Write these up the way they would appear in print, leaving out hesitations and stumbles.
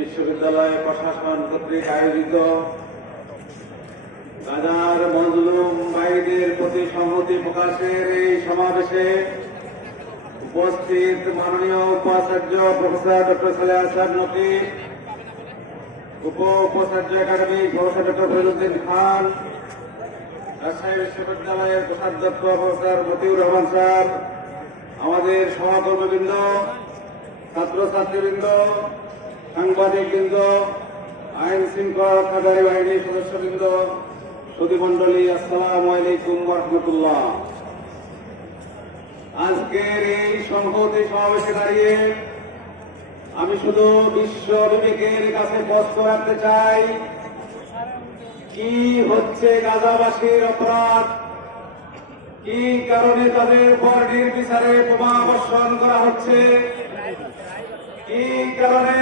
বিশ্ববিদ্যালয় প্রশাসন কর্তৃক আয়োজিত গাজার মজলুম ভাইদের প্রতি সংহতি প্রকাশের এই সমাবেশে উপস্থিত মাননীয় উপাচার্য প্রফেসর ডক্টর সালেহ আহসান নকিব, উপাচার্য একাডেমিক প্রফেসর ডক্টর ফরিদউদ্দিন খান, রাজশাহী বিশ্ববিদ্যালয়ের কোষাধ্যক্ষ প্রফেসর মতিউর রহমান স্যার, আমাদের সহকর্মীবৃন্দ, ছাত্রছাত্রীবৃন্দ, সাংবাদিকবৃন্দ, আইন শৃঙ্খলা রক্ষাকারী বাহিনীর সদস্যবৃন্দ, সুধীমণ্ডলী, আসসালামু আলাইকুম ওয়া রাহমাতুল্লাহ। আজকের এই সংহতি সমাবেশে দাঁড়িয়ে আমি শুধু বিশ্ব বিবেকের কাছে প্রশ্ন রাখতে চাই, কি হচ্ছে গাজাবাসীর অপরাধ? কি কারণে তাদের উপর নির্বিচারে বোমা বর্ষণ করা হচ্ছে? কি কারণে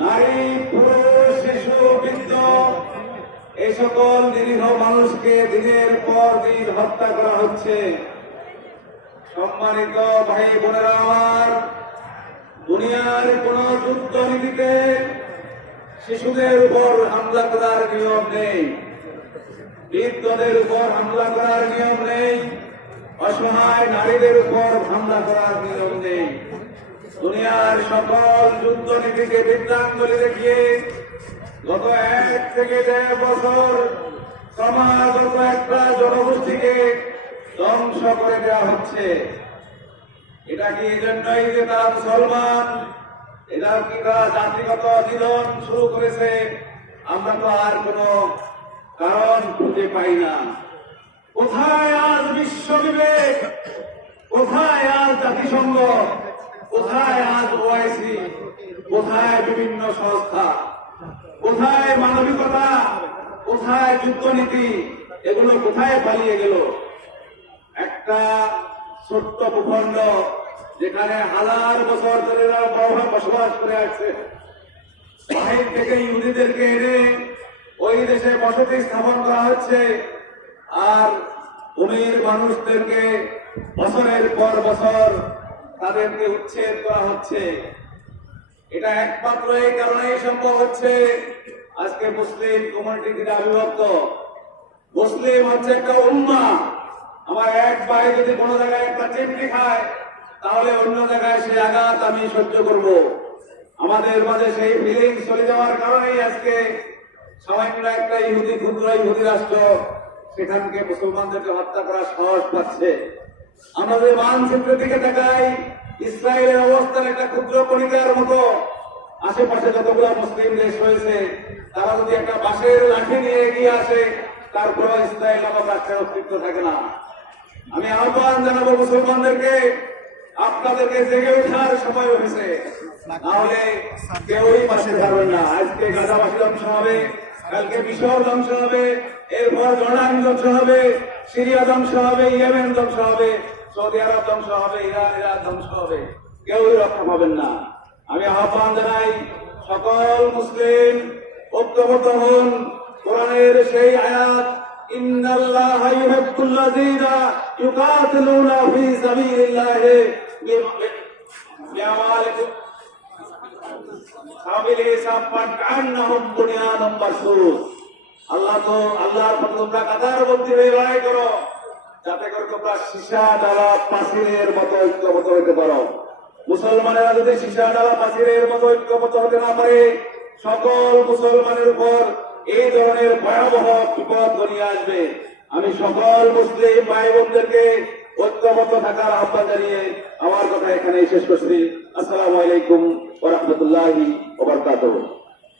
নারী, পুরুষ, শিশু, বৃদ্ধ এই সকল নিরীহ মানুষকে দিনের পর দিন হত্যা করা হচ্ছে? সম্মানিত ভাই বোনেরা আমার, দুনিয়ার কোন যুদ্ধ নীতিতে শিশুদের উপর হামলা করার নিয়ম নেই, বৃদ্ধদের উপর হামলা করার নিয়ম নেই, অসহায় নারীদের উপর হামলা করার নিয়ম নেই। দুনিয়ার সকল যুদ্ধ নীতিকে বৃদ্ধাঙ্গুলি দেখিয়ে গত 1 থেকে 1.5 বছর ক্রমাগত একটা জনগোষ্ঠীকে ধ্বংস করে দেওয়া হচ্ছে। এটা কি এই জন্যই যে তারা মুসলমান? এটা কি তারা জাতিগত নিধন শুরু করেছে? আমরা তো আর কোন কারণ খুঁজে পাই না। কোথায় আজ বিশ্ব বিবেক? কোথায় আজ জাতিসংঘ? কোথায় আজ ওআইসি? কোথায় বিভিন্ন সংস্থা? কোথায় মানবিকতা? কোথায় যুদ্ধনীতি? এগুলো কোথায় পালিয়ে গেল? একটা ছোট্ট ভূখণ্ড যেখানে হাজার বছর ধরে বসবাস করে আসছে, বাহির থেকে ইহুদিদেরকে এনে ওই দেশে বসতি স্থাপন করা হচ্ছে, আর ভূমির মানুষদেরকে বছরের পর বছর তাদেরকে উচ্ছেদ করা হচ্ছে। এটা একমাত্র এই কারণেই সম্ভব হচ্ছে, আজকে মুসলিম কমিউনিটি আবির্ভূত। মুসলিম হচ্ছে একটা উম্মাহ। আমার এক ভাই যদি কোনো জায়গায় একটা চিমটি খায়, তাহলে অন্য জায়গায় সে আঘাত আমি সহ্য করব। আমাদের মাঝে সেই ফিলিংস চলে যাওয়ার কারণেই আজকে সামান্য একটা ইহুদি, ক্ষুদ্র ইহুদি রাষ্ট্র সেখানকে মুসলমানদেরকে হত্যা করার সাহস পাচ্ছে। আমাদের মানচিত্রের দিকে তাকাই, ইসরায়েলের অবস্থান একটা ক্ষুদ্র কণিকার মতো। আশেপাশে যতগুলো মুসলিম দেশ রয়েছে, তারা যদি একটা বাঁশের লাঠি নিয়ে এগিয়ে আসে, তারপর ইসরায়েল নামক রাষ্ট্রের অস্তিত্ব থাকে না। আমি আহ্বান জানাবো মুসলমানদেরকে, আপনাদেরকে জেগে ওঠার সময় হয়েছে, নাহলে কেউই বাঁচতে পারবেন না। আজকে গাজাবাসী ধ্বংস হবে, কালকে মিশর ধ্বংস হবে, এরপর জর্ডান ধ্বংস হবে, সিরিয়া ধ্বংস হবে, ইয়েমেন ধ্বংস হবে, সৌদি আরব ধ্বংস হবে, ইরাক ধ্বংস হবে, কেউই রক্ষা পাবেন না। আমি আহ্বান জানাই সকল মুসলিম ঐক্যবদ্ধ হন। কোরআনের সেই আয়াত, ইন্নাল্লাহা ইউহিব্বুল্লাযীনা ইউকাতিলুনা ফী সাবিলিল্লাহি বিআমওয়ালিহিম সাবিলিসাফান কান্নাহুম বুনিয়ানুম মারসুস। আল্লাহর পথে তোমরা কাতারবদ্ধ হয়ে লড়াই করো, যাতে করে তোমরা সীসা ডালা পাঁচিলের মতো ঐক্যবদ্ধ হতে পারো। মুসলমানেরা যদি সীসা ডালা পাঁচিলের মতো ঐক্যবদ্ধ হতে না পারে, সকল মুসলমানের উপর এই ধরনের ভয়াবহ বিপদ ঘনিয়ে আসবে। আমি সকল মুসলিম ভাই বোনদেরকে ঐক্যবদ্ধ থাকার আহ্বান জানিয়ে আমার কথা এখানে শেষ করছি। আসসালামু আলাইকুম ওয়া রাহমাতুল্লাহি ওয়া বারাকাতুহু।